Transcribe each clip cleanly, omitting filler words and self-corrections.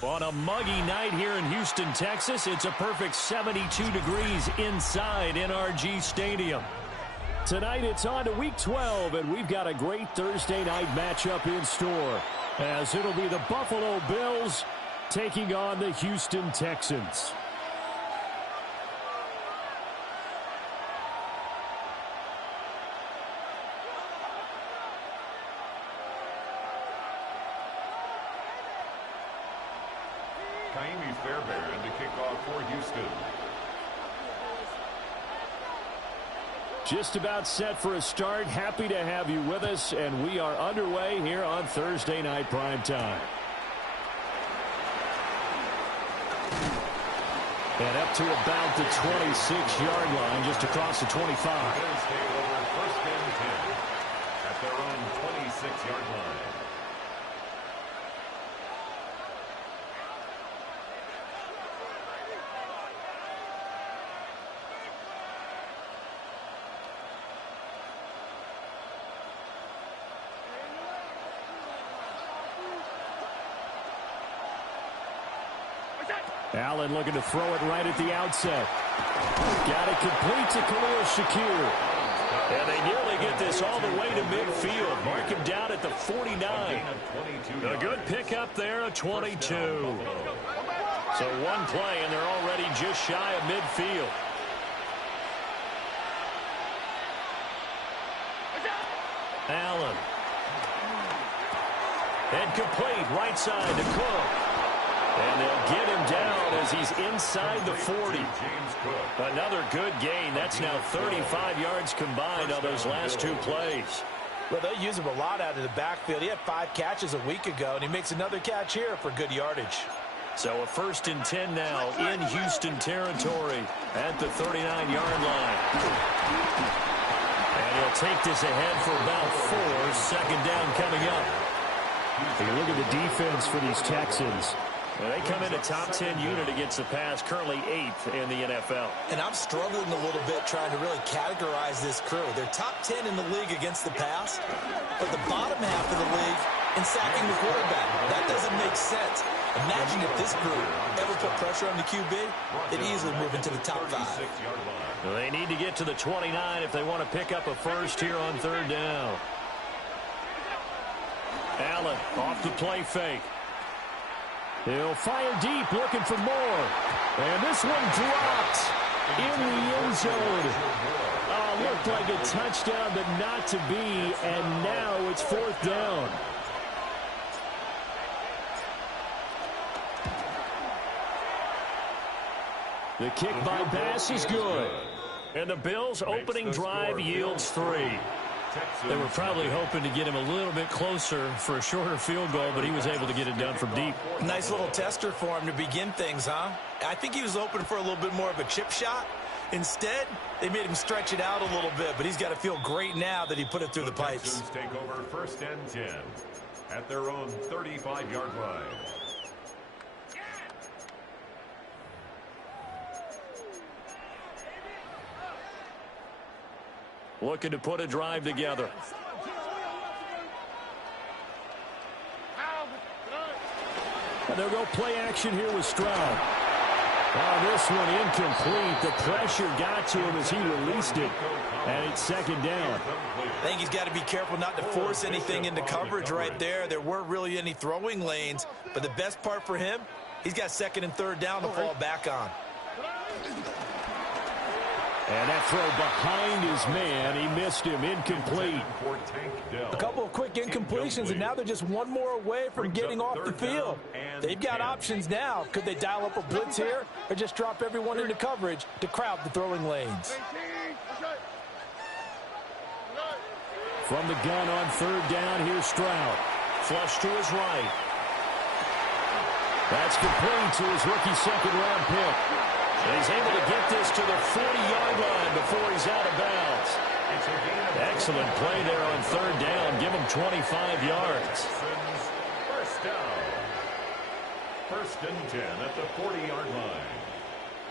On a muggy night here in Houston, Texas, it's a perfect 72 degrees inside NRG Stadium. Tonight, it's on to Week 12, and we've got a great Thursday night matchup in store, as it'll be the Buffalo Bills taking on the Houston Texans. Fairbairn to kick off for Houston. Just about set for a start. Happy to have you with us, and we are underway here on Thursday Night Primetime. And up to about the 26-yard line, just across the 25. Bills take over first and 10 at their own 26-yard line. Allen looking to throw it right at the outset. Got it complete to Khalil Shakir. And they nearly get this all the way to midfield. Mark him down at the 49. A good pickup there, a 22. So one play, and they're already just shy of midfield. Allen. And complete, right side to Cook. And they'll get him down as he's inside the 40. Another good gain. That's now 35 yards combined on those last two plays. Well, they use him a lot out of the backfield. He had 5 catches a week ago, and he makes another catch here for good yardage. So a 1st and 10 now in Houston territory at the 39-yard line. And he'll take this ahead for about 4. 2nd down coming up. You look at the defense for these Texans. Well, they come in a top 10 unit against the pass, currently 8th in the NFL. And I'm struggling a little bit trying to really categorize this crew. They're top 10 in the league against the pass, but the bottom half of the league in sacking the quarterback. That doesn't make sense. Imagine if this group ever put pressure on the QB, they'd easily move into the top 5. Well, they need to get to the 29 if they want to pick up a first here on 3rd down. Allen off the play fake. He'll fire deep, looking for more. And this one dropped in the end zone. Oh, looked like a touchdown, but not to be. And now it's 4th down. The kick by Bass is good. And the Bills' opening drive yields 3. They were probably hoping to get him a little bit closer for a shorter field goal, but he was able to get it done from deep. Nice little tester for him to begin things, huh? I think he was hoping for a little bit more of a chip shot. Instead, they made him stretch it out a little bit, but he's got to feel great now that he put it through the pipes. Texans take over 1st and 10 at their own 35-yard line. Looking to put a drive together. And they'll go play action here with Stroud. Oh, this one incomplete. The pressure got to him as he released it. And it's 2nd down. I think he's got to be careful not to force anything into coverage right there. There weren't really any throwing lanes. But the best part for him, he's got 2nd and 3rd down to fall back on. And that throw behind his man, he missed him, incomplete. A couple of quick incompletions, and now they're just one more away from getting off the field. They've got options now. Could they dial up a blitz here or just drop everyone into coverage to crowd the throwing lanes? From the gun on 3rd down, here's Stroud. Flush to his right. That's complete to his rookie 2nd-round pick. And he's able to get this to the 40-yard line before he's out of bounds. Excellent play there on 3rd down. Give him 25 yards. First down. First and 10 at the 40-yard line.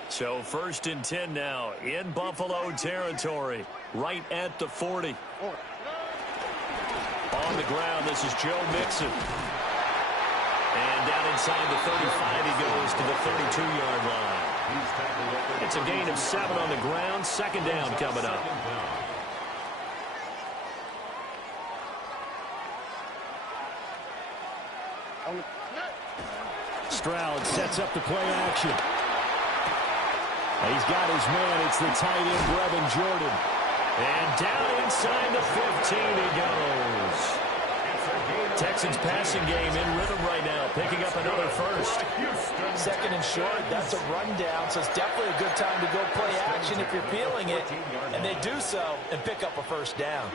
So first and 10 now in Buffalo territory, right at the 40. On the ground, this is Joe Mixon. And down inside the 35, he goes to the 32-yard line. It's a gain of 7 on the ground. Second down coming up. Stroud sets up the play action. He's got his man. It's the tight end, Brevin Jordan. And down inside the 15 he goes. Texans passing game in rhythm right now, picking up another first. Second and short, that's a rundown, so it's definitely a good time to go play action if you're feeling it. And they do so and pick up a first down.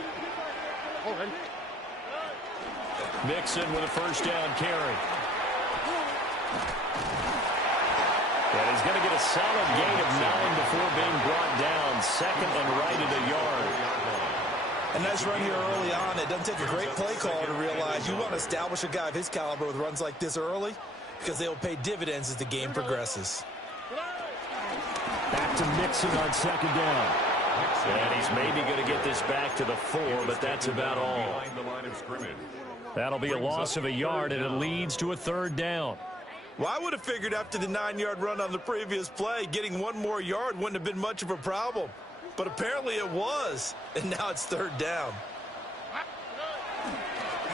Mixon with a first down carry. And he's going to get a solid gain of 9 before being brought down. Second and right at a yard. A nice run here early on. It doesn't take a great play caller to realize you want to establish a guy of his caliber with runs like this early because they will pay dividends as the game progresses. Back to Mixon on second down. And he's maybe going to get this back to the 4, but that's about all. That'll be a loss of a yard, and it leads to a third down. Well, I would have figured after the 9-yard run on the previous play, getting one more yard wouldn't have been much of a problem. But apparently it was, and now it's third down.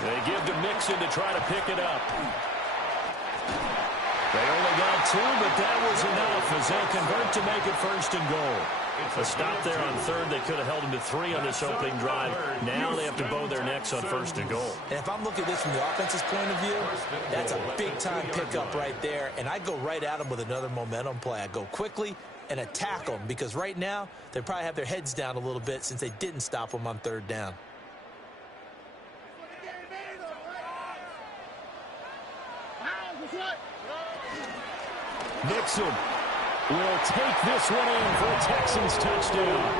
They give to Mixon to try to pick it up. They only got 2, but that was enough as they'll convert to make it first and goal. A stop there on third. They could have held him to 3 on this opening drive. Now they have to bow their necks on first and goal. And if I'm looking at this from the offense's point of view, that's a big-time pickup right there. And I go right at them with another momentum play. I go quickly and attack them because right now they probably have their heads down a little bit since they didn't stop them on third down. Mixon will take this one in for a Texans touchdown.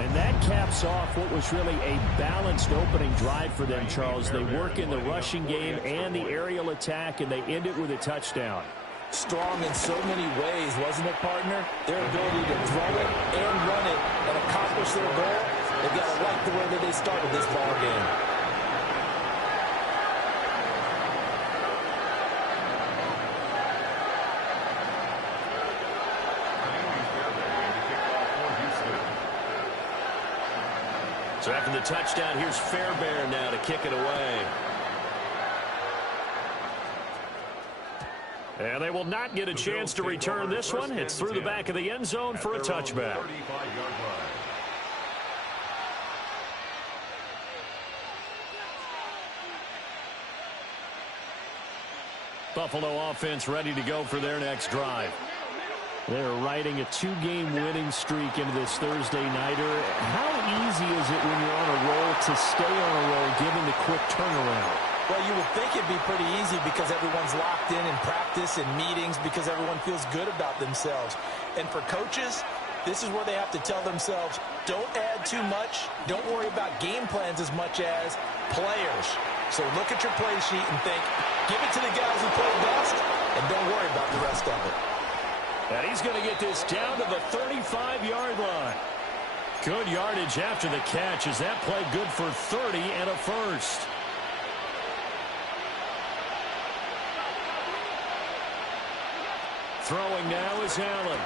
And that caps off what was really a balanced opening drive for them, Charles. They work in the rushing game and the aerial attack, and they end it with a touchdown. Strong in so many ways, wasn't it, partner? Their ability to throw it and run it and accomplish their goal, they've got to like the way that they started this ball game. So after the touchdown, here's Fairbairn now to kick it away. And they will not get a chance to return this one. It's through the back of the end zone for a touchback. Buffalo offense ready to go for their next drive. They're riding a 2-game winning streak into this Thursday nighter. How easy is it when you're on a roll to stay on a roll given the quick turnaround? Well, you would think it'd be pretty easy because everyone's locked in practice and meetings because everyone feels good about themselves. And for coaches, this is where they have to tell themselves, don't add too much. Don't worry about game plans as much as players. So look at your play sheet and think, give it to the guys who play best, and don't worry about the rest of it. And he's going to get this down to the 35-yard line. Good yardage after the catch. Is that play good for 30 and a first? Throwing now is Allen.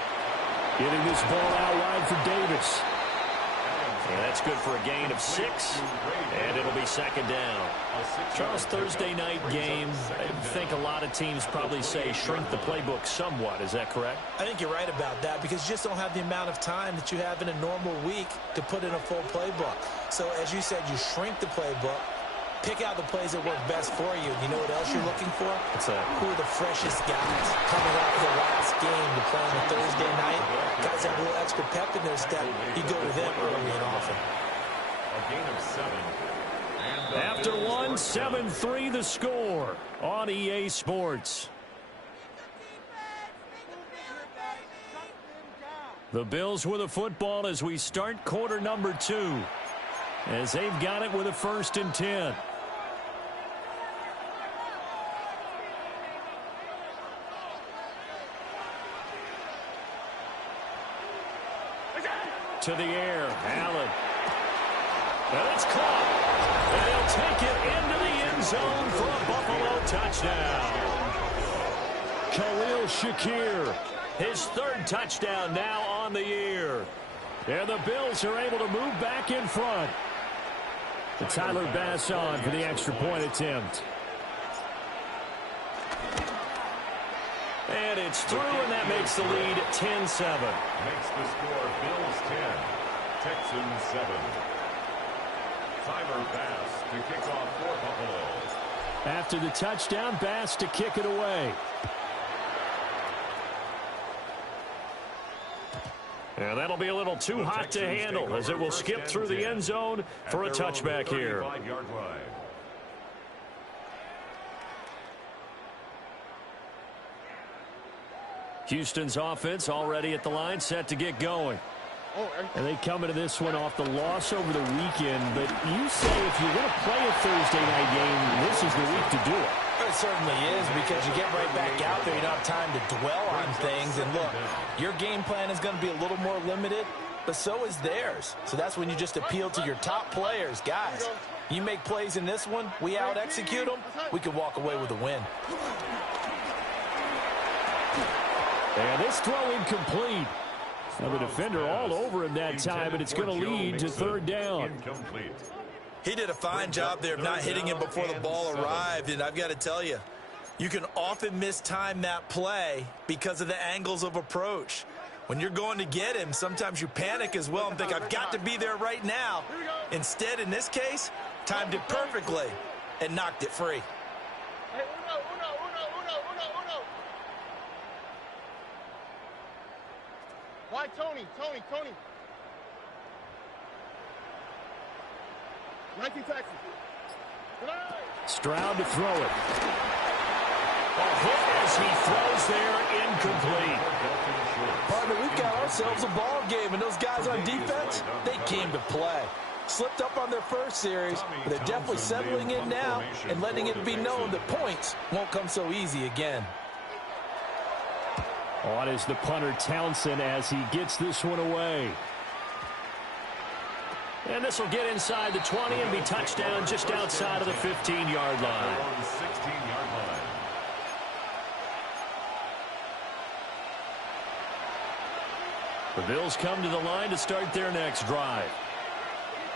Getting this ball out wide for Davis. And that's good for a gain of 6. And it'll be second down. Charles, Thursday night game, I think a lot of teams probably say shrink the playbook somewhat. Is that correct? I think you're right about that because you just don't have the amount of time that you have in a normal week to put in a full playbook. So as you said, you shrink the playbook, pick out the plays that work best for you. You know what else you're looking for? What's that? Who are the freshest guys coming off the last game to play on a Thursday night? Guys have a little extra pep in their step. You go to them early and often. A gain of 7. After 1, 7-3 the score on EA Sports. The Bills with the football as we start quarter number 2. as they've got it with a 1st and 10. To the air, Allen. And it's caught. And he'll take it into the end zone for a Buffalo touchdown. Khalil Shakir, his 3rd touchdown now on the year. And the Bills are able to move back in front. The Tyler Bass on for the extra point attempt. And it's through, and that makes the lead 10-7. Makes the score Bills 10, Texans 7. Tyler Bass to kick off for Buffalo. After the touchdown, Bass to kick it away. And that'll be a little too hot to handle as it will skip through the end zone for a touchback here. Houston's offense already at the line, set to get going. And they come into this one off the loss over the weekend. But you say if you're going to play a Thursday night game, this is the week to do it. It certainly is, because you get right back out there. You don't have time to dwell on things. And look, your game plan is going to be a little more limited, but so is theirs. So that's when you just appeal to your top players. Guys, you make plays in this one, we out-execute them, we can walk away with a win. And this throw incomplete. Now the defender all over him that time, but it's going to lead to 3rd down. He did a fine job there of not hitting him before the ball arrived, and I've got to tell you, you can often mistime that play because of the angles of approach. When you're going to get him, sometimes you panic as well and think, I've got to be there right now. Instead, in this case, timed it perfectly and knocked it free. Why Tony? 19 Texas. Stroud to throw it. A hit as he throws there, incomplete. Partner, we've got ourselves a ball game, and those guys on defense, they came to play. Slipped up on their first series, but they're definitely settling in now and letting it be known that points won't come so easy again. On is the punter Townsend as he gets this one away. And this will get inside the 20 and be touchdown just outside of the 15-yard line. 16-yard line. The Bills come to the line to start their next drive.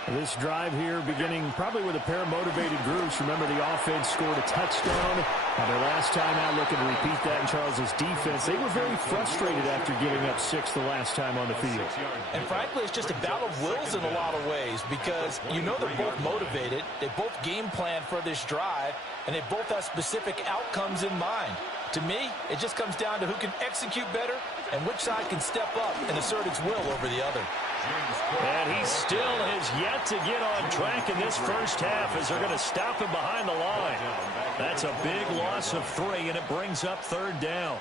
This drive here beginning probably with a pair of motivated groups. Remember, the offense scored a touchdown. Their last time out, looking to repeat that in Charles's defense. They were very frustrated after giving up 6 the last time on the field. And frankly, it's just a battle of wills in a lot of ways, because you know they're both motivated. They both game plan for this drive, and they both have specific outcomes in mind. To me, it just comes down to who can execute better and which side can step up and assert its will over the other. And he still has yet to get on track in this first half as they're going to stop him behind the line. That's a big loss of 3, and it brings up 3rd down.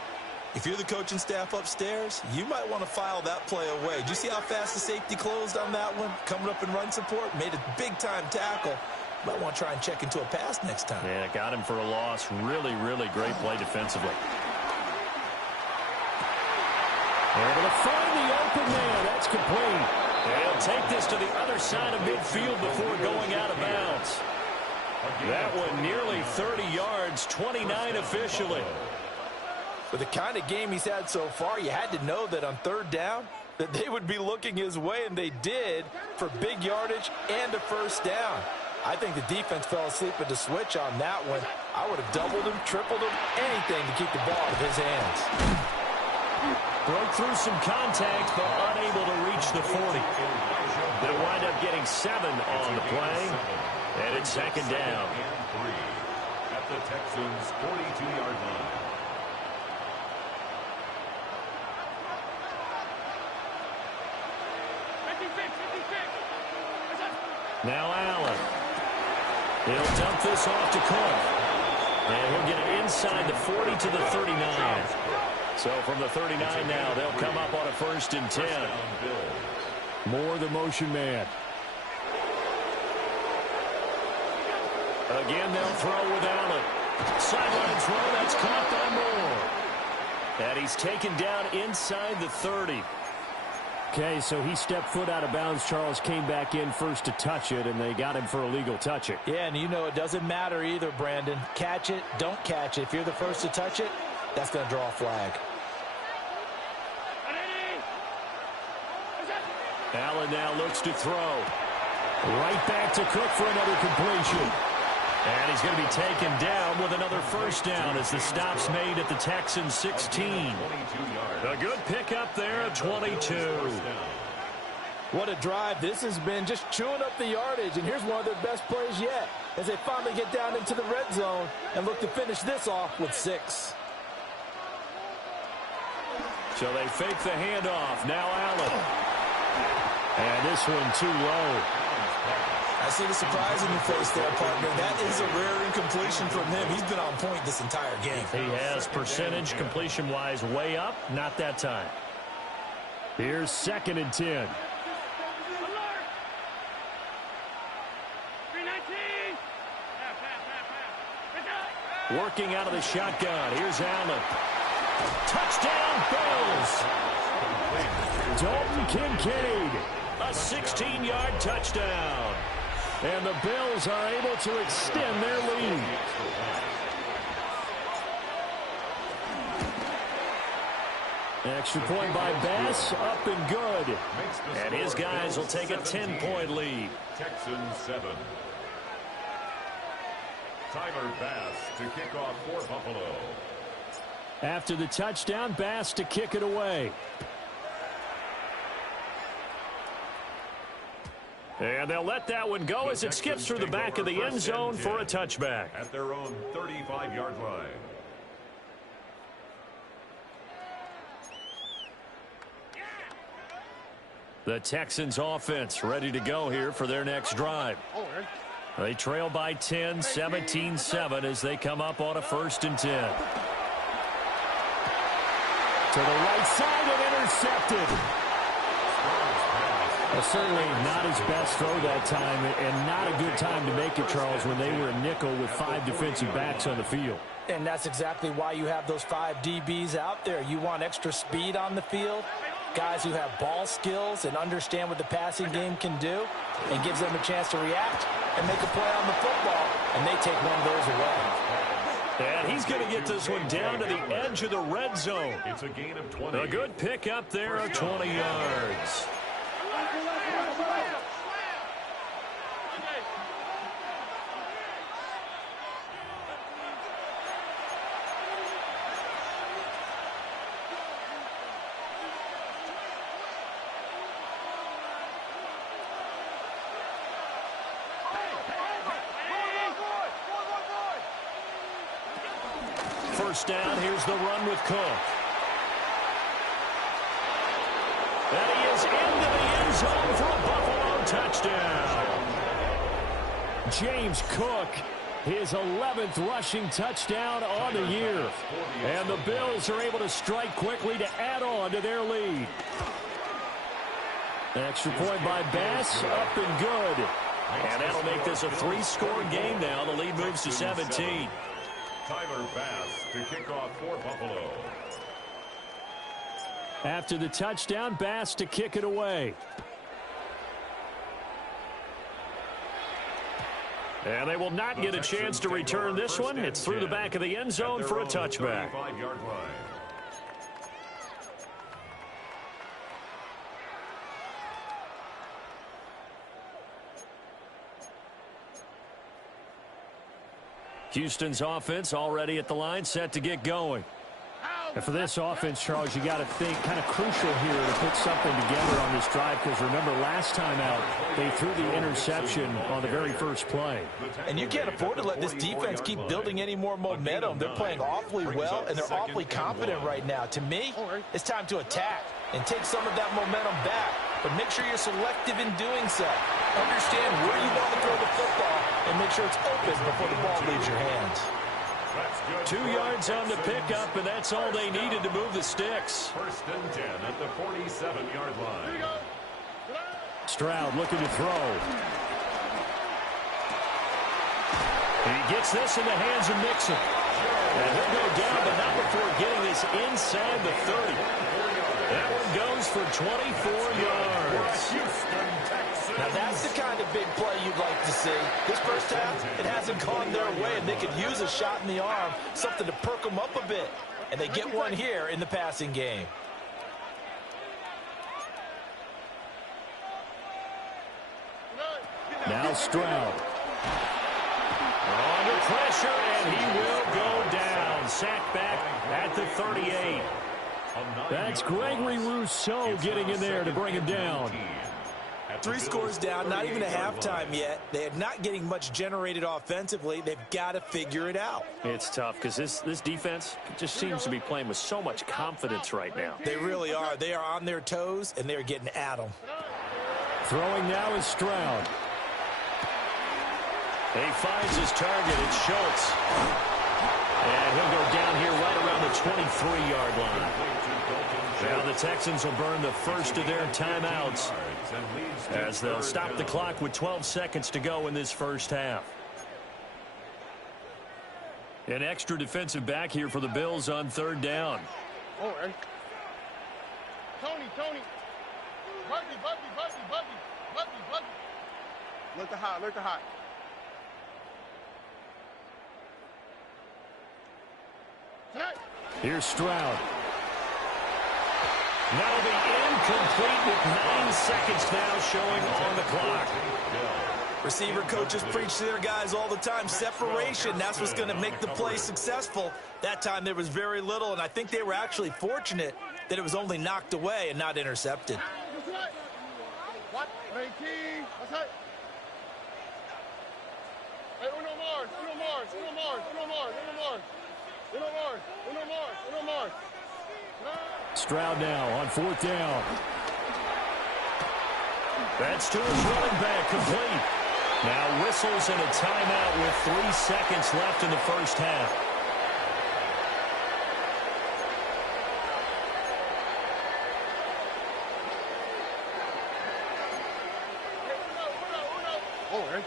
If you're the coaching staff upstairs, you might want to file that play away. Did you see how fast the safety closed on that one? Coming up in run support, made a big-time tackle. Might want to try and check into a pass next time. Yeah, got him for a loss. Really, really great play defensively. They're able to find the open man. That's complete. They'll take this to the other side of midfield before going out of bounds. That one nearly 30 yards, 29 officially. With the kind of game he's had so far, you had to know that on 3rd down, that they would be looking his way, and they did, for big yardage and a first down. I think the defense fell asleep at the switch on that one. I would have doubled him, tripled him, anything to keep the ball out of his hands. Broke through some contact, but unable to reach the 40. They'll wind up getting 7 on the play, and it's 2nd down. And 3 at the Texans' 42-yard line. Now Allen. He'll dump this off to Cook. And he'll get it inside the 40 to the 39. So from the 39 now, they'll come up on a 1st and 10. More the motion man. Again, they'll throw with Allen. Sideline throw, that's caught by Moore. And he's taken down inside the 30. Okay, so he stepped foot out of bounds. Charles came back in first to touch it, and they got him for a legal touch it. Yeah, and you know it doesn't matter either, Brandon. Catch it, don't catch it. If you're the first to touch it, that's going to draw a flag. Allen now looks to throw. Right back to Cook for another completion. And he's going to be taken down with another first down as the stop's made at the Texans 16. A good pickup there at 22. What a drive. This has been just chewing up the yardage, and here's one of their best plays yet as they finally get down into the red zone and look to finish this off with 6. So they fake the handoff. Now Allen. And this one too low. I see the surprise in your face there, partner. That is a rare incompletion from him. He's been on point this entire game. He has percentage completion-wise way up. Not that time. Here's 2nd and 10. Working out of the shotgun. Here's Allen. Touchdown, Bills. Dalton Kincaid. A 16-yard touchdown. And the Bills are able to extend their lead. Extra point by Bass, up and good. And his guys will take a 10-point lead. Texans 7. Tyler Bass to kick off for Buffalo. After the touchdown, Bass to kick it away. And they'll let that one go as it skips through the back of the end zone for a touchback. At their own 35-yard line. The Texans offense ready to go here for their next drive. They trail by 10, 17-7 as they come up on a 1st and 10. To the right side and intercepted. Certainly not his best throw that time, and not a good time to make it, Charles, when they were a nickel with 5 defensive backs on the field. And that's exactly why you have those 5 DBs out there. You want extra speed on the field, guys who have ball skills and understand what the passing game can do, and gives them a chance to react and make a play on the football, and they take one of those away. And he's going to get this one down to the edge of the red zone. It's a gain of 20. A good pickup there of 20 yards. First down, here's the run with Cook. And he is into the end zone for a Buffalo touchdown. James Cook, his 11th rushing touchdown on the year. And the Bills are able to strike quickly to add on to their lead. Extra point by Bass, up and good. And that'll make this a 3-score game now. The lead moves to 17. Tyler Bass to kick off for Buffalo. After the touchdown, Bass to kick it away. And they will not get a chance to return this one. It's through the back of the end zone for a touchback. Houston's offense already at the line, set to get going. And for this offense, Charles, you got to think kind of crucial here to put something together on this drive, because remember last time out they threw the interception on the very first play. And you can't afford to let this defense keep building any more momentum. They're playing awfully well, and they're awfully confident right now. To me, it's time to attack and take some of that momentum back, but make sure you're selective in doing so. Understand where you want to throw the football and make sure it's open before the ball leaves your hands. 2 yards on the pickup, and that's all they needed to move the sticks. 1st and 10 at the 47-yard line. Stroud looking to throw. He gets this in the hands of Mixon. And he'll go down, but not before getting this inside the 30. That one goes for 24 yards. Now, that's the kind of big play you'd like to see. This first half, it hasn't gone their way, and they could use a shot in the arm, something to perk them up a bit. And they get one here in the passing game. Now Stroud. Under pressure, and he will go down. Sacked back at the 38. That's Gregory Rousseau getting in there to bring him down. 3 scores down, not even a halftime yet. They are not getting much generated offensively. They've got to figure it out. It's tough because this defense just seems to be playing with so much confidence right now. They really are. They are on their toes, and they're getting at them. Throwing now is Stroud. He finds his target. It's Schultz. And he'll go down here right around the 23-yard line. Now the Texans will burn the first of their timeouts as they'll stop the clock with 12 seconds to go in this first half. An extra defensive back here for the Bills on 3rd down. Oh, Tony. Buggy. Look to hot. Here's Stroud. That'll be incomplete with 9 seconds now showing on the clock. Receiver coaches preach to their guys all the time. Separation, that's what's going to make the play successful. That time there was very little, and I think they were actually fortunate that it was only knocked away and not intercepted. What? Uno Mars. Stroud now on 4th down. That's to his running back, complete. Now whistles and a timeout with 3 seconds left in the first half. Oh,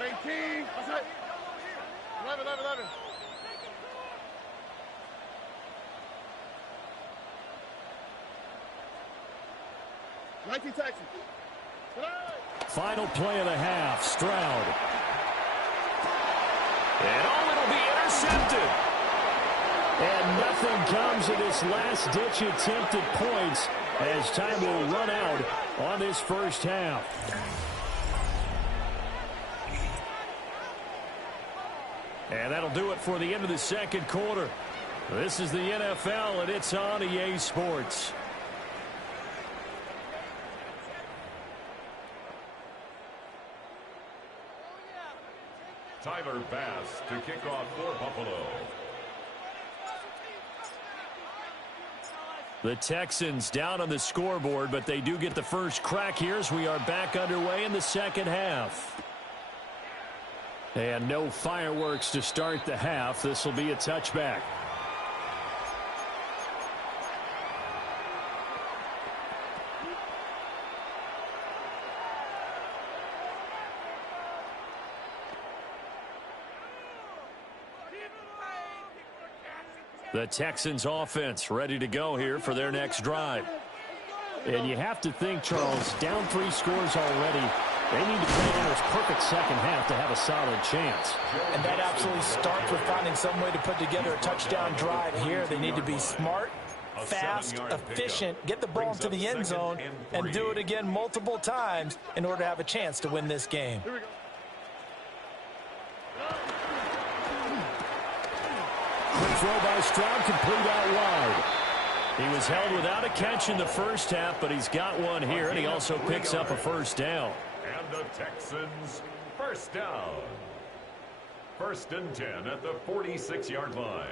18. What's that? 11. 19 Texans. Final play of the half, Stroud. And it'll be intercepted. And nothing comes of this last-ditch attempt at points as time will run out on this first half. And that'll do it for the end of the second quarter. This is the NFL, and it's on EA Sports. Tyler Bass to kick off for Buffalo. The Texans down on the scoreboard, but they do get the first crack here as we are back underway in the second half. And no fireworks to start the half. This will be a touchback. The Texans offense ready to go here for their next drive. And you have to think, Charles, down 3 scores already. They need to play in this perfect second half to have a solid chance. And that absolutely starts with finding some way to put together a touchdown drive here. They need to be smart, fast, efficient, get the ball into the end zone, and do it again multiple times in order to have a chance to win this game. Quick throw by Stroud, complete out wide. He was held without a catch in the first half, but he's got one here, and he also picks up a first down. And the Texans first down. 1st and 10 at the 46-yard line.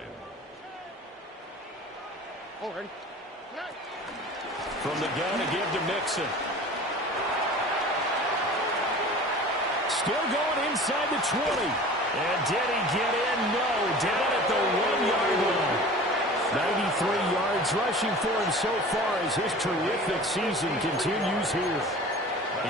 Oh, ready. From the gun to give to Mixon. Still going inside the 20. And did he get in? No. Down at the 1-yard line. 93 yards rushing for him so far as his terrific season continues here.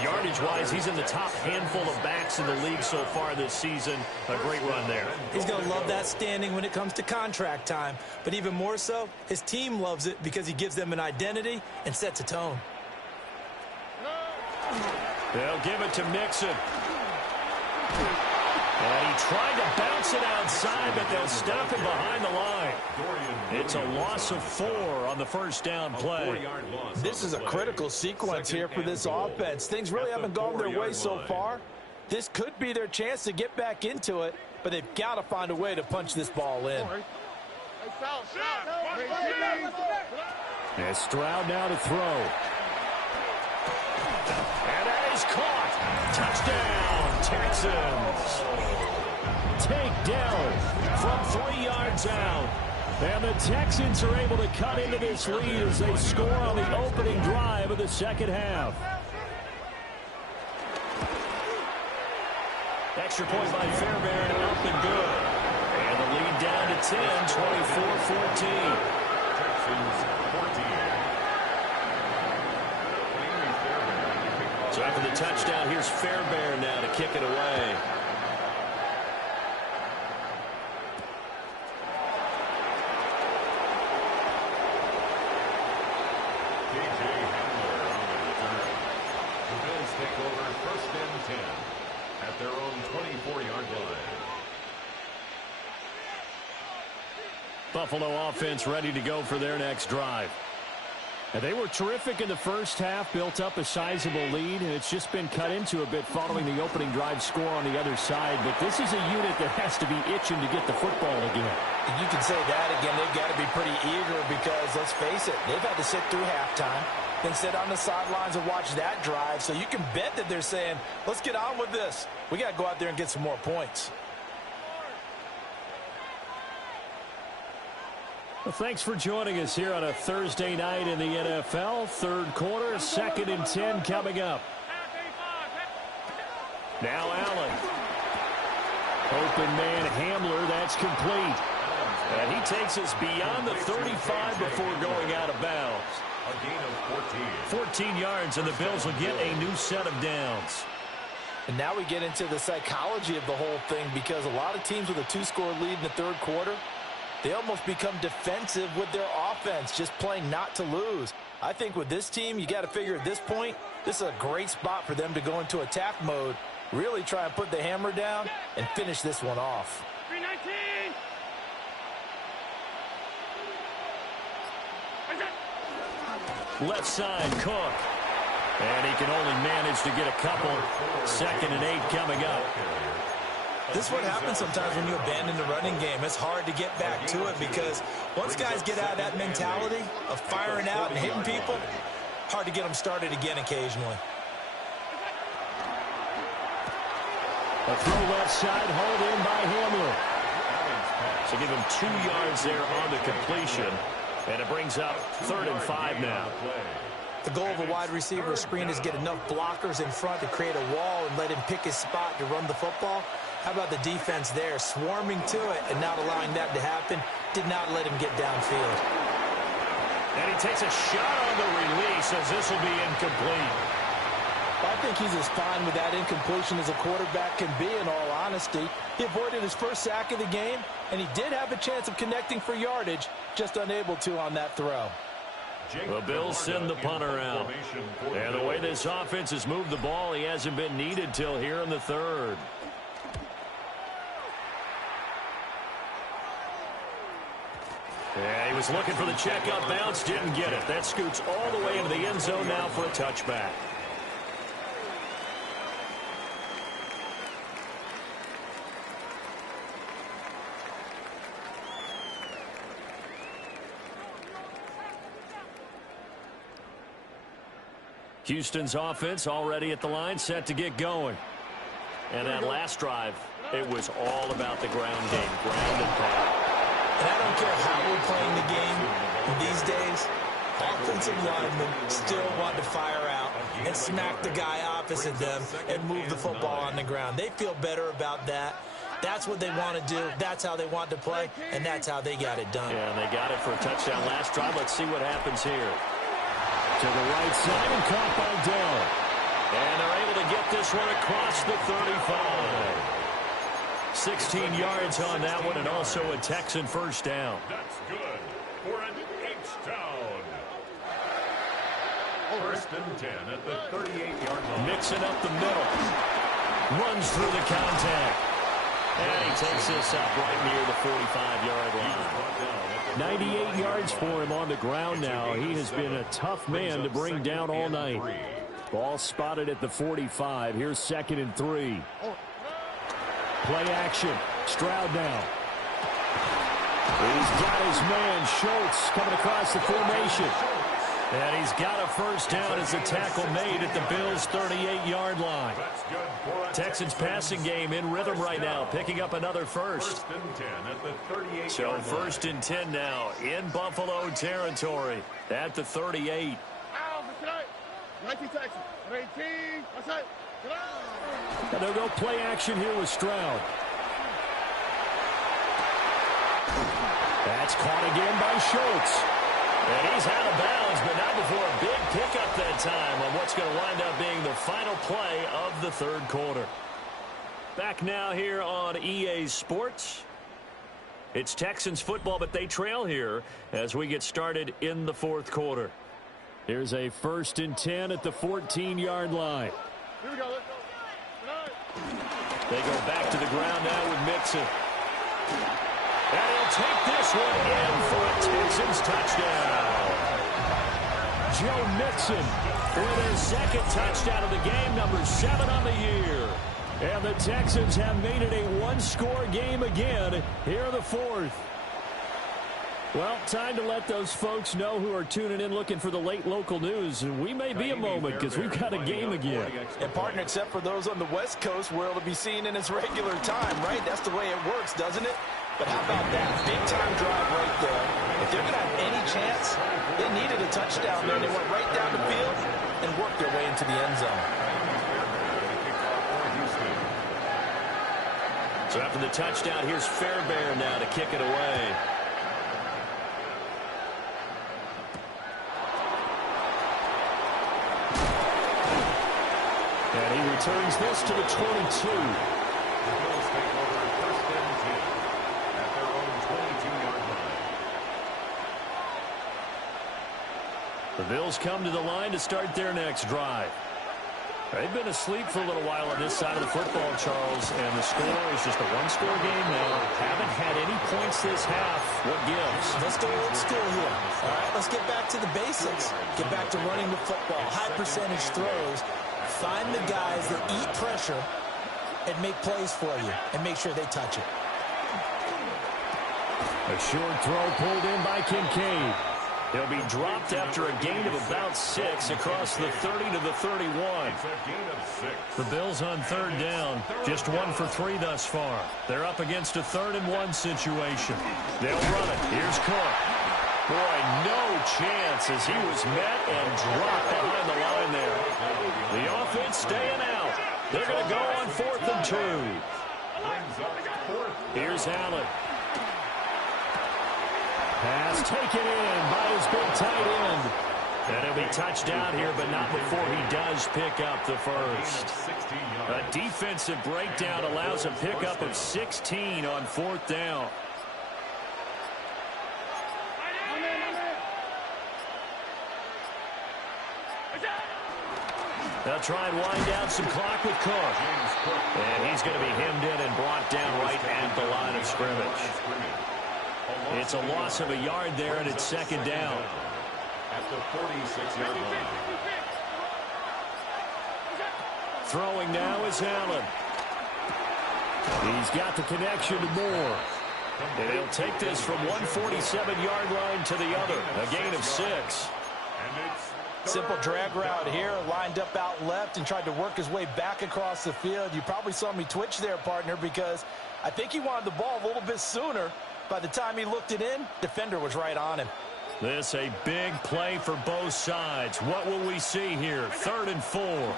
Yardage-wise, he's in the top handful of backs in the league so far this season. A great run there. He's going to love that standing when it comes to contract time. But even more so, his team loves it because he gives them an identity and sets a tone. They'll give it to Mixon. And he tried to bounce it outside, but they'll stop him behind the line. It's a loss of 4 on the first down play. This is a critical sequence here for this offense. Things really haven't gone their way so far. This could be their chance to get back into it, but they've got to find a way to punch this ball in. And Stroud now to throw. And that is caught. Touchdown, Texans. Takedown from 3 yards out. And the Texans are able to cut into this lead as they score on the opening drive of the second half. Extra point by Fairbairn, up and good. And the lead down to 10, 24-14. Texans 14. So after the touchdown, here's Fairbairn now to kick it away. Take over 1st and 10 at their own 24-yard line. Buffalo offense ready to go for their next drive. And they were terrific in the first half, built up a sizable lead, and it's just been cut into a bit following the opening drive score on the other side. But this is a unit that has to be itching to get the football again. And you can say that again. They've got to be pretty eager because, let's face it, they've had to sit through halftime, then sit on the sidelines and watch that drive. So you can bet that they're saying, let's get on with this. We got to go out there and get some more points. Well, thanks for joining us here on a Thursday night in the NFL. Third quarter, 2nd and 10 coming up. Now Allen. Open man Hamler, that's complete. And he takes us beyond the 35 before going out of bounds. A gain of 14 yards, and the Bills will get a new set of downs. And now we get into the psychology of the whole thing because a lot of teams with a 2-score lead in the third quarter, they almost become defensive with their offense, just playing not to lose. I think with this team, you got to figure at this point, this is a great spot for them to go into attack mode, really try and put the hammer down and finish this one off. 319. Left side, Cook. And he can only manage to get a couple. 2nd and 8 coming up. This is what happens sometimes when you abandon the running game. It's hard to get back to it because once guys get out of that mentality of firing out and hitting people, hard to get them started again occasionally. A throw left side, hauled in by Hamler. So give him 2 yards there on the completion. And it brings up 3rd and 5 now. The goal of a wide receiver screen is get enough blockers in front to create a wall and let him pick his spot to run the football. How about the defense there, swarming to it and not allowing that to happen? Did not let him get downfield. And he takes a shot on the release as this will be incomplete. I think he's as fine with that incompletion as a quarterback can be, in all honesty. He avoided his first sack of the game, and he did have a chance of connecting for yardage, just unable to on that throw. The Bills send the punter out. And the way this offense has moved the ball, he hasn't been needed till here in the third. Yeah, he was looking for the check-up bounce, didn't get it. That scoots all the way into the end zone now for a touchback. Houston's offense already at the line, set to get going. And that last drive, it was all about the ground game, ground and pound. And I don't care how we're playing the game these days, offensive linemen still want to fire out and smack the guy opposite them and move the football on the ground. They feel better about that. That's what they want to do. That's how they want to play, and that's how they got it done. Yeah, and they got it for a touchdown last drive. Let's see what happens here. To the right side and caught by Dell. And they're able to get this one across the 35. 16 yards on that one, and also a Texan first down. That's good for an H-down. First and 10 at the 38-yard line. Mixing up the middle. Runs through the contact. And he takes this up right near the 45-yard line. 98 yards for him on the ground now. He has been a tough man to bring down all night. Ball spotted at the 45. Here's 2nd and 3. Play action. Stroud now. He's got his man, Schultz, coming across the formation. And he's got a first down as a tackle made at the Bills' 38-yard line. Texans passing game in rhythm right now, picking up another first. First and 10 at the 38-yard So line. first and 10 now in Buffalo territory at the 38. 19 Texans. 18. That's it. And they'll go play action here with Stroud. That's caught again by Schultz. And he's out of bounds, but not before a big pickup that time on what's going to wind up being the final play of the third quarter. Back now here on EA Sports. It's Texans football, but they trail here as we get started in the fourth quarter. Here's a 1st and 10 at the 14-yard line. Here we go. Let's go. They go back to the ground now with Mixon. And he'll take this one in for a Texans touchdown. Joe Mixon for their 2nd touchdown of the game, number 7 on the year. And the Texans have made it a one-score game again here in the 4th. Well, time to let those folks know who are tuning in looking for the late local news. We may be a moment because we've got a game again. And, partner, except for those on the West Coast, where it'll be seen in its regular time, right? That's the way it works, doesn't it? But how about that? Big-time drive right there. If they're going to have any chance, they needed a touchdown there. They went right down the field and worked their way into the end zone. So after the touchdown, here's Fairbairn now to kick it away. And he returns this to the 22. The Bills take over first and 10 at their own 22-yard line. The Bills come to the line to start their next drive. They've been asleep for a little while on this side of the football, Charles, and the score is just a one-score game now. Haven't had any points this half. What gives? Let's go old school here. All right, let's get back to the basics. Get back to running the football, high percentage throws. Find the guys that eat pressure and make plays for you and make sure they touch it. A short throw pulled in by Kincaid. He'll be dropped after a gain of about 6 across the 30 to the 31. It's a gain of 6. The Bills on 3rd down. Just 1 for 3 thus far. They're up against a 3rd and 1 situation. They'll run it. Here's Cook. Boy, no chance as he was met and dropped behind the line there. The offense staying out. They're going to go on 4th and 2. Brings up 4th. Here's Allen. Pass taken in by his big tight end. And he'll be touched down here, but not before he does pick up the first. A defensive breakdown allows a pickup of 16 on 4th down. They'll try and wind down some clock with Cook. And he's going to be hemmed in and brought down right at the line of scrimmage. It's a loss of a yard there, and it's 2nd down. At the 46-yard line. Throwing now is Allen. He's got the connection to Moore. And he'll take this from one 47-yard line to the other. A gain of 6. And it's Simple drag route here, lined up out left and tried to work his way back across the field. You probably saw me twitch there, partner, because I think he wanted the ball a little bit sooner. By the time he looked it in, defender was right on him. This a big play for both sides. What will we see here? 3rd and 4.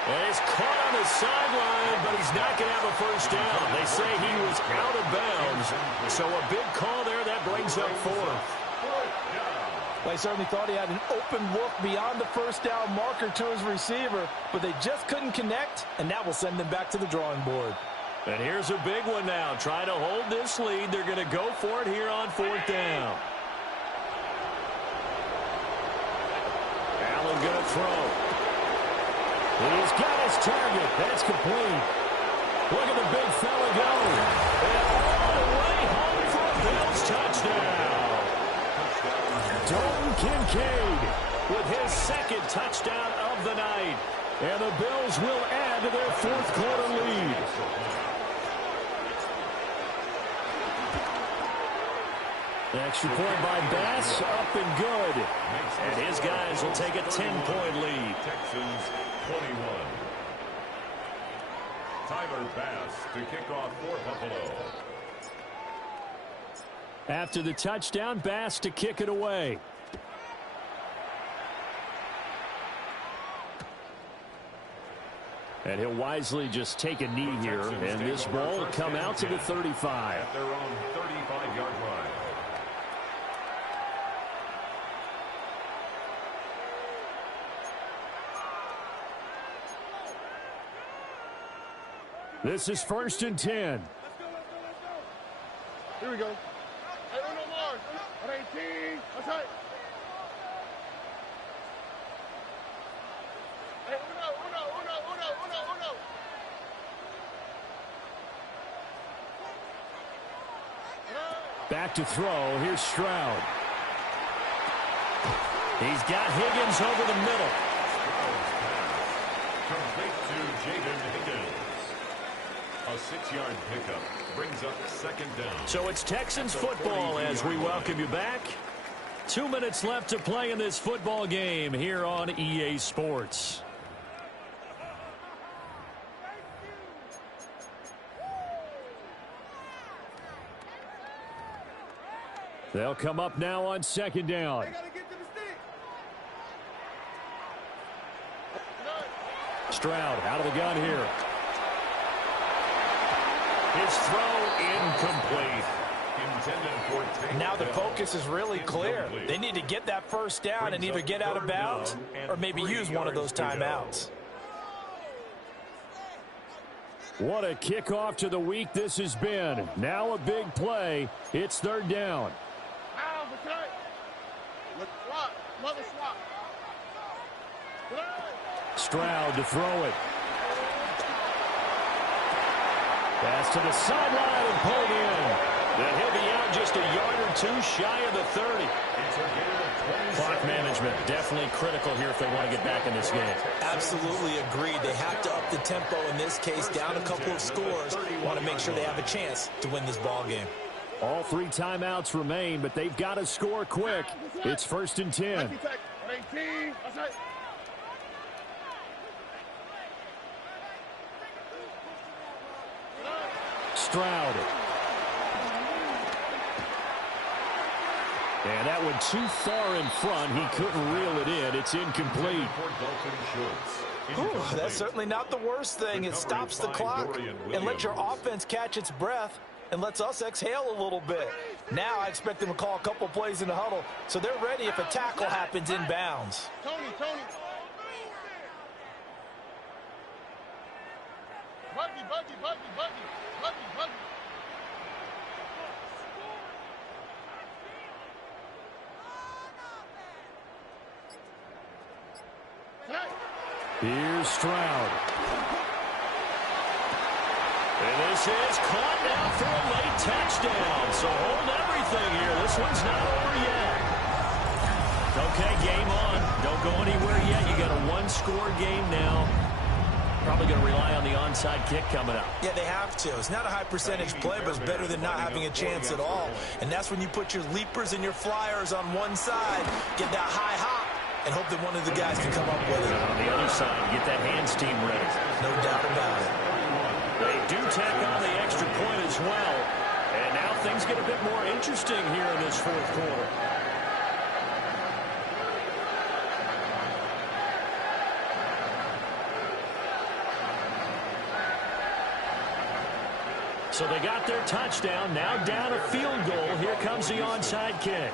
And he's caught on the sideline, but he's not going to have a first down. They say he was out of bounds. So a big call there that brings up 4th. Well, he certainly thought he had an open look beyond the first down marker to his receiver, but they just couldn't connect, and that will send them back to the drawing board. And here's a big one now. Trying to hold this lead. They're going to go for it here on 4th down. Allen going to throw. He's got his target. That's complete. Look at the big fella go. And all the way home for a Bills touchdown. Dalton Kincaid with his 2nd touchdown of the night. And the Bills will add to their 4th quarter lead. The extra point by Bass, up and good. And his guys will take a 10-point lead. Texans 21. Tyler Bass to kick off for Buffalo. After the touchdown, Bass to kick it away. And he'll wisely just take a knee here, and this ball will come out to the 35. At their own 35-yard line. This is 1st and 10. Let's go. Here we go. Hey, Uno Mars. At 18. That's right. Hey, Uno. Back to throw. Here's Stroud. He's got Higgins over the middle. Complete to Jaden Higgins. A 6-yard pickup brings up 2nd down. So it's Texans football as we welcome you back. 2 minutes left to play in this football game here on EA Sports. They'll come up now on 2nd down. Stroud out of the gun here. His throw incomplete. Now the focus is really clear. They need to get that 1st down and either get out of bounds or maybe use one of those timeouts. What a kickoff to the week this has been. Now a big play. It's 3rd down. Stroud to throw it. Pass to the sideline and pulled in. Then he'll be out just a yard or 2 shy of the 30. Clock management definitely critical here if they want to get back in this game. Absolutely agreed. They have to up the tempo in this case, down a couple of scores. Want to make sure they have a chance to win this ball game. All 3 timeouts remain, but they've got to score quick. It's 1st and 10. Stroud. And that one too far in front. He couldn't reel it in. It's incomplete. Ooh, that's certainly not the worst thing. It stops the clock and lets your offense catch its breath and lets us exhale a little bit. Now I expect them to call a couple plays in the huddle so they're ready if a tackle happens inbounds. Tony. Buggy. Here's Stroud. And this is caught now for a late touchdown. So hold everything here. This one's not over yet. Okay, game on. Don't go anywhere yet. You got a 1-score game now. Probably going to rely on the onside kick coming up. Yeah, they have to. It's not a high percentage play, but it's better than not having a chance at all. And that's when you put your leapers and your flyers on one side, get that high hop, and hope that one of the guys can come up with it. On the other side, get that hands team ready. No doubt about it. They do tack on the extra point as well. And now things get a bit more interesting here in this 4th quarter. So they got their touchdown. Now down a field goal. Here comes the onside kick.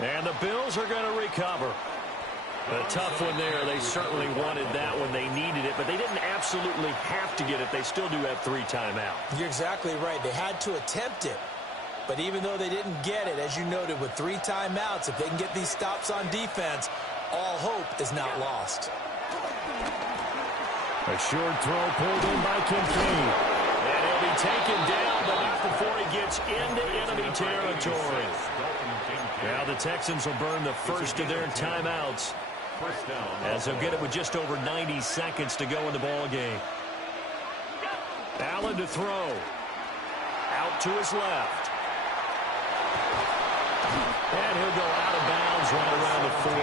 And the Bills are going to recover. A tough one there. They certainly wanted that when they needed it, but they didn't absolutely have to get it. They still do have 3 timeouts. You're exactly right. They had to attempt it. But even though they didn't get it, as you noted, with 3 timeouts, if they can get these stops on defense, all hope is not lost. A short throw pulled in by Kincaid. And he'll be taken down, but not before he gets into enemy territory. Now the Texans will burn the first of their timeouts, as they'll get it with just over 90 seconds to go in the ball game. Allen to throw. Out to his left. And he'll go out of bounds right around the 40.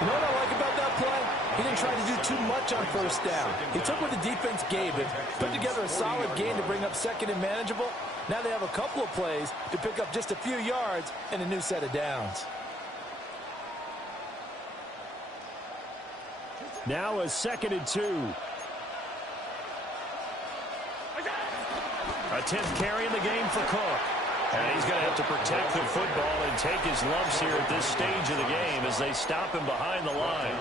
You know what I like about that play? He didn't try to do too much on first down. He took what the defense gave him, put together a solid game to bring up second and manageable. Now they have a couple of plays to pick up just a few yards and a new set of downs. Now a 2nd and 2. A 10th carry in the game for Cook. And he's going to have to protect the football and take his lumps here at this stage of the game as they stop him behind the line.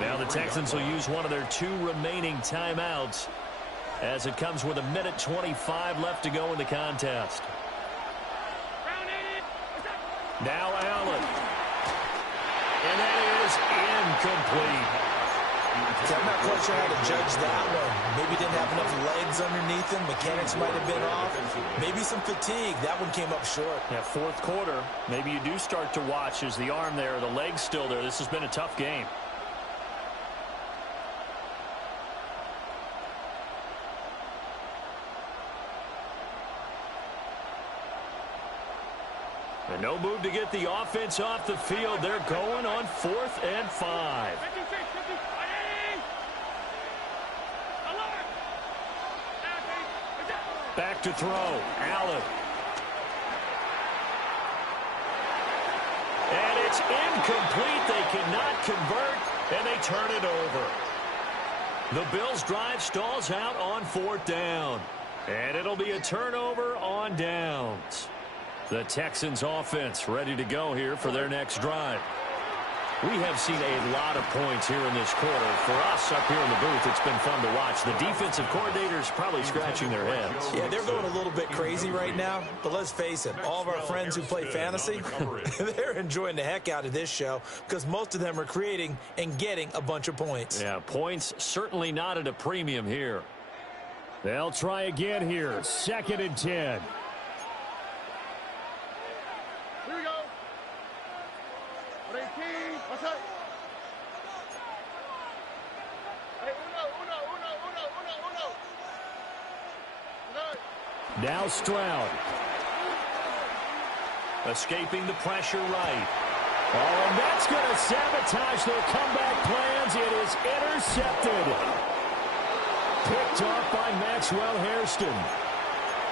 Now the Texans will use one of their 2 remaining timeouts as it comes with 1:25 left to go in the contest. Now Allen. And that is incomplete. I'm not quite sure how to judge that one. Maybe didn't have enough legs underneath him. Mechanics might have been off. Maybe some fatigue. That one came up short. Yeah, 4th quarter. Maybe you do start to watch as the arm there, the leg's still there. This has been a tough game. And no move to get the offense off the field. They're going on 4th and 5. Back to throw. Allen. And it's incomplete. They cannot convert, and they turn it over. The Bills' drive stalls out on 4th down. And it'll be a turnover on downs. The Texans offense ready to go here for their next drive. We have seen a lot of points here in this quarter. For us up here in the booth, it's been fun to watch. The defensive coordinators probably scratching their heads. Yeah, they're going a little bit crazy right now. But let's face it, all of our friends who play fantasy, they're enjoying the heck out of this show because most of them are creating and getting a bunch of points. Yeah, points certainly not at a premium here. They'll try again here. 2nd and 10. Here we go. 18. What's up? Hey, uno. Now Stroud. Escaping the pressure right. Oh, and that's going to sabotage their comeback plans. It is intercepted. Picked off by Maxwell Hairston.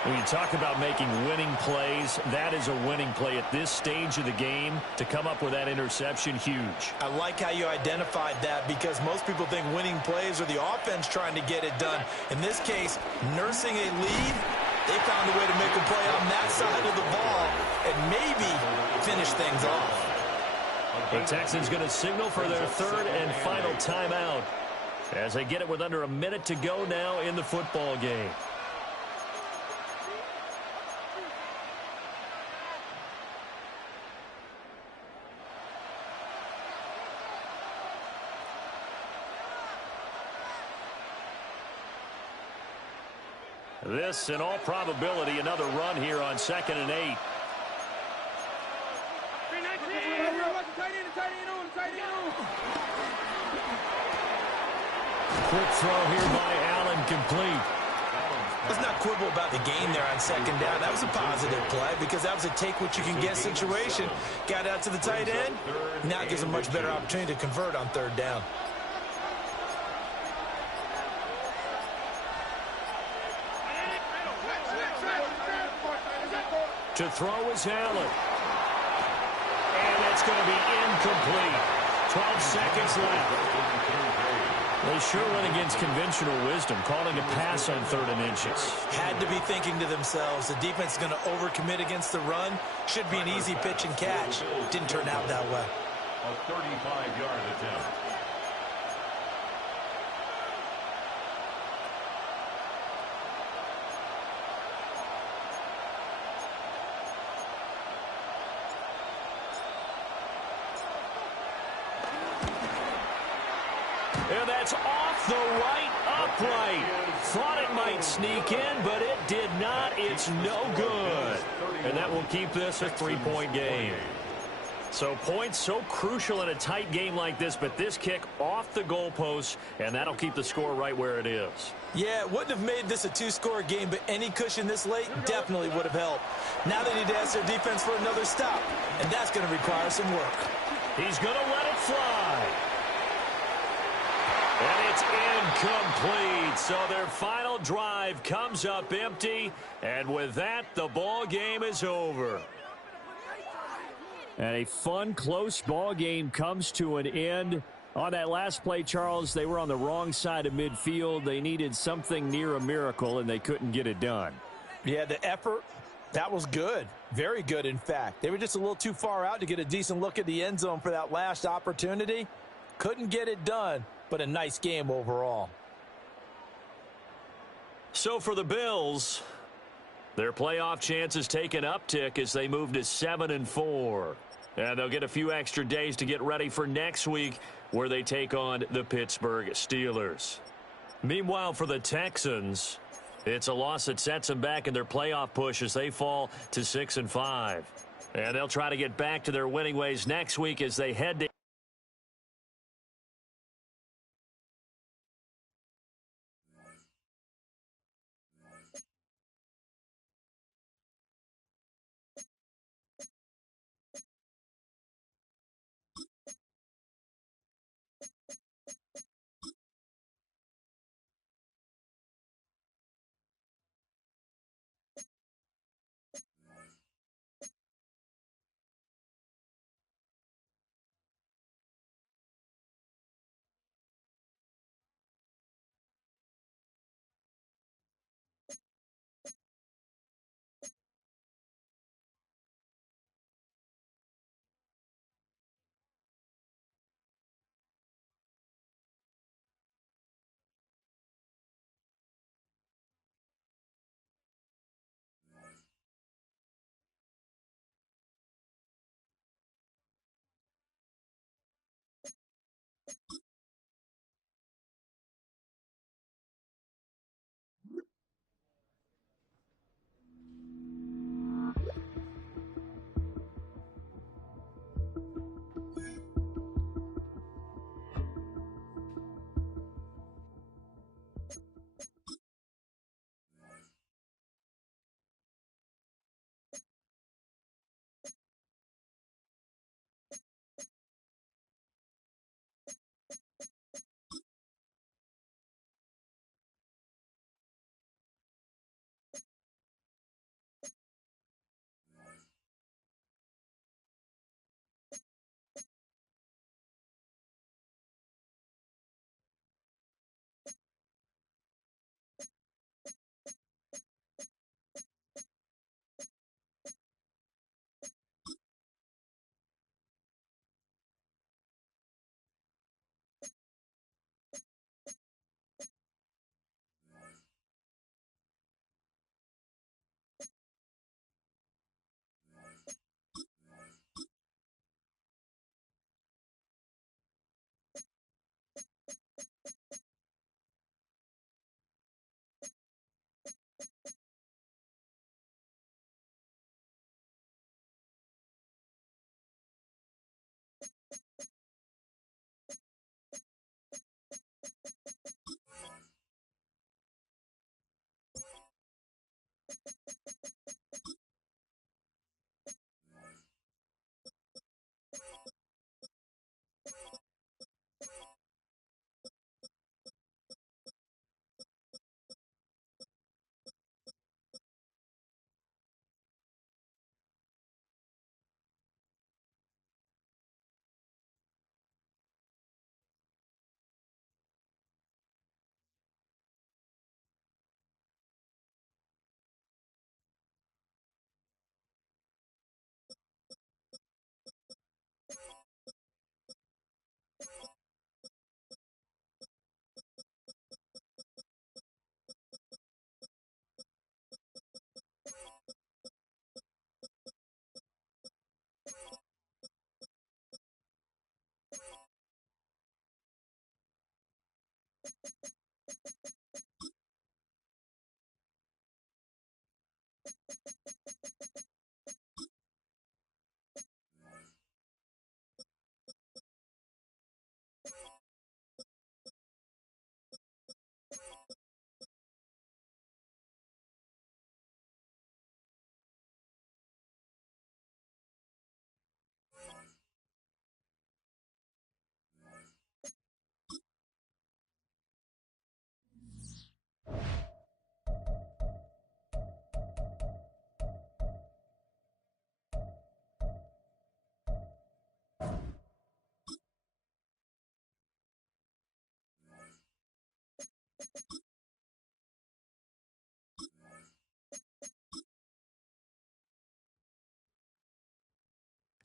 When you talk about making winning plays, that is a winning play at this stage of the game. To come up with that interception, huge. I like how you identified that because most people think winning plays are the offense trying to get it done. In this case, nursing a lead, they found a way to make a play on that side of the ball and maybe finish things off. The Texans going to signal for their 3rd and final timeout as they get it with under a minute to go now in the football game. This, in all probability, another run here on 2nd and 8. Quick throw here by Allen, complete. Let's not quibble about the game there on 2nd down. That was a positive play because that was a take-what-you-can-get situation. Got out to the tight end. Now it gives a much better opportunity to convert on 3rd down. To throw is Allen. And it's going to be incomplete. 12 seconds left. They sure went against conventional wisdom, calling a pass on 3rd and inches. Had to be thinking to themselves, the defense is going to overcommit against the run. Should be an easy pitch and catch. Didn't turn out that way. A 35-yard attempt. And that's off the right upright. Thought it might sneak in, but it did not. It's no good. And that will keep this a 3-point game. So points so crucial in a tight game like this, but this kick off the goalpost, and that'll keep the score right where it is. Yeah, it wouldn't have made this a 2-score game, but any cushion this late definitely would have helped. Now they need to ask their defense for another stop, and that's going to require some work. He's going to let it fly. And it's incomplete. So their final drive comes up empty. And with that, the ball game is over. And a fun, close ball game comes to an end. On that last play, Charles, they were on the wrong side of midfield. They needed something near a miracle, and they couldn't get it done. Yeah, the effort, that was good. Very good, in fact. They were just a little too far out to get a decent look at the end zone for that last opportunity. Couldn't get it done. But a nice game overall. So for the Bills, their playoff chances take an uptick as they move to 7-4. And they'll get a few extra days to get ready for next week where they take on the Pittsburgh Steelers. Meanwhile, for the Texans, it's a loss that sets them back in their playoff push as they fall to 6-5. And they'll try to get back to their winning ways next week as they head to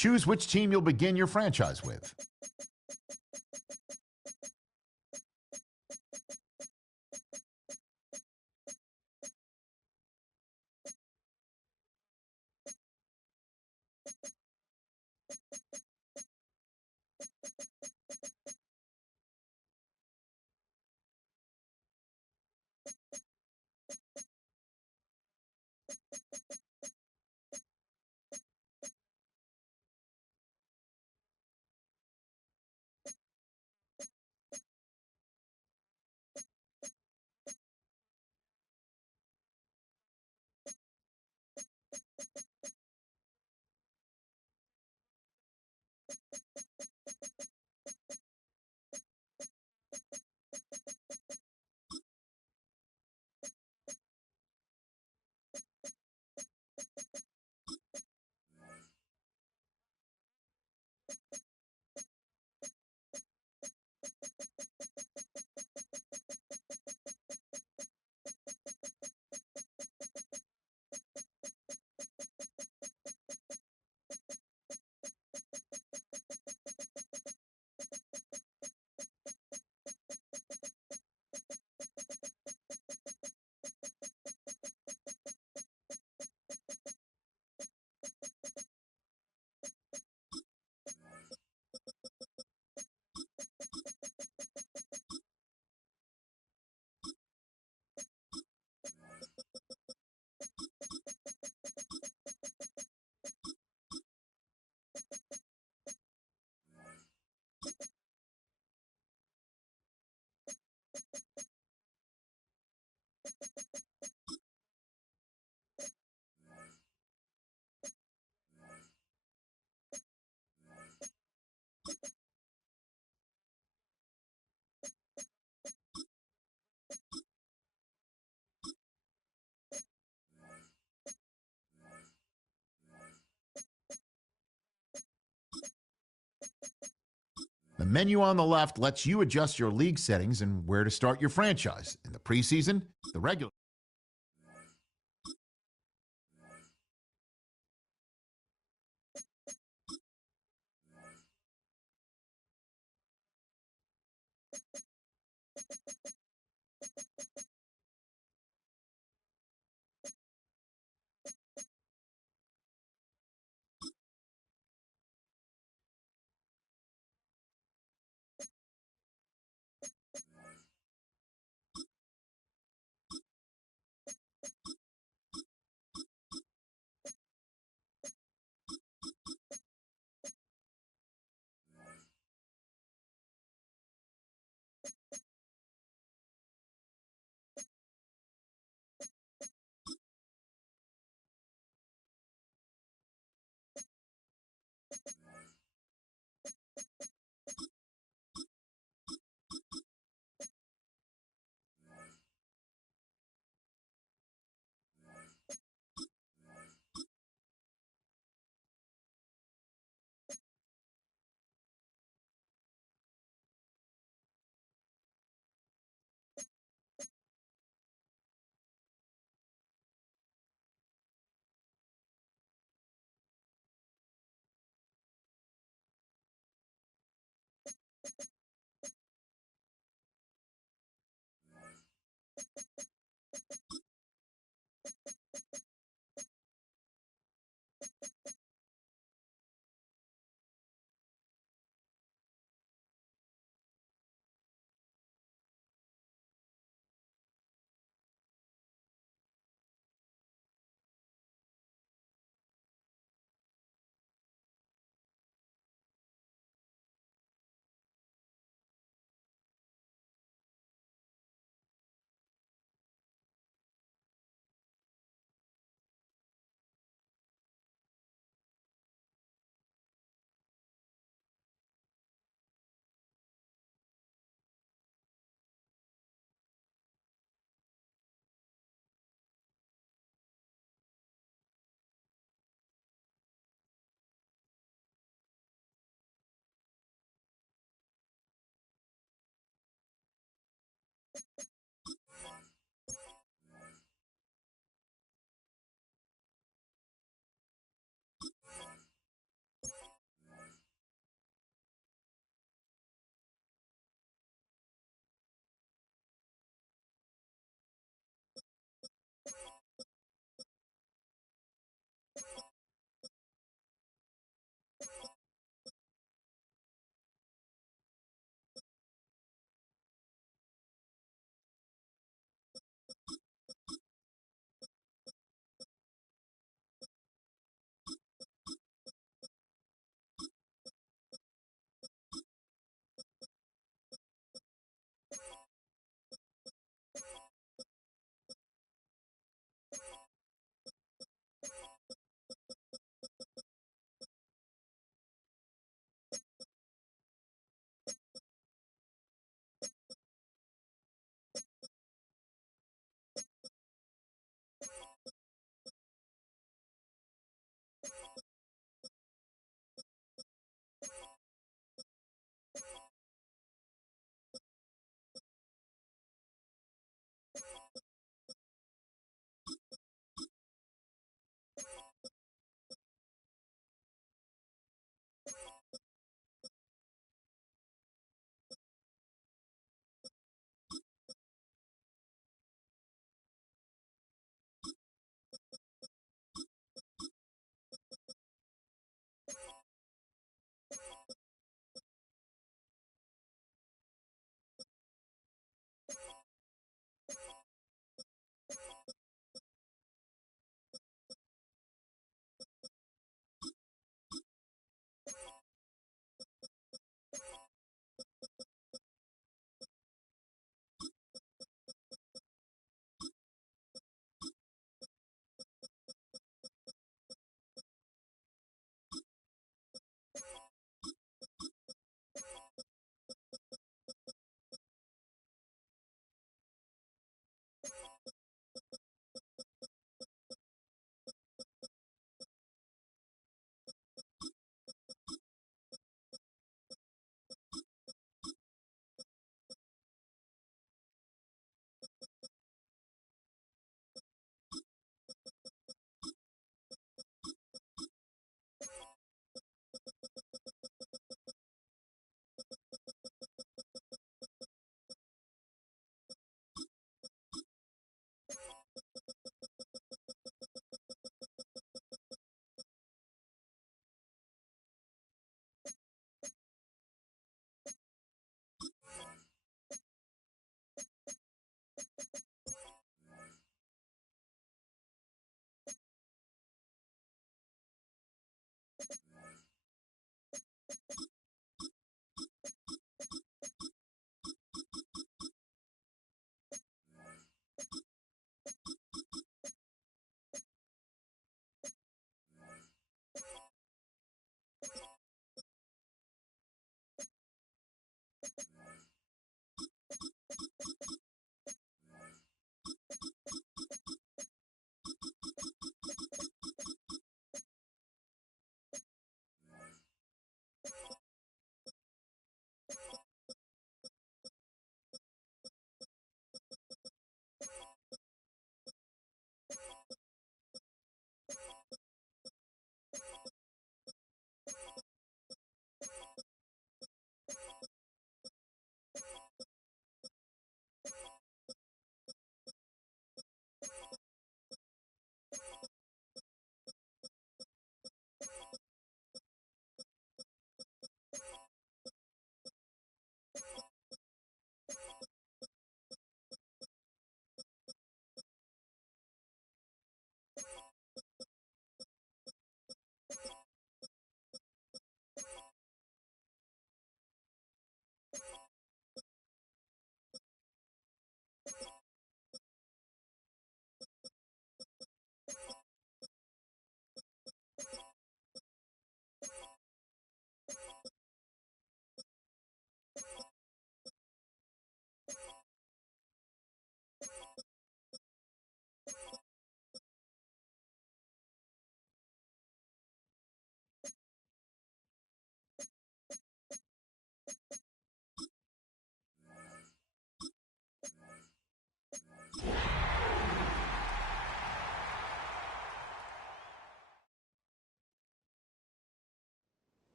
Choose which team you'll begin your franchise with. The menu on the left lets you adjust your league settings and where to start your franchise. In the preseason, the regular.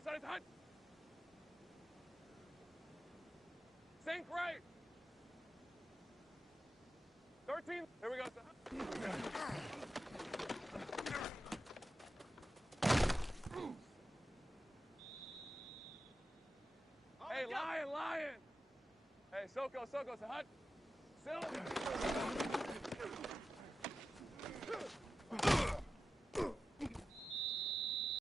Okay, so it's hot. Sink right. 13. Here we go. Hey, lion. Hey, Soko, so hot. Still.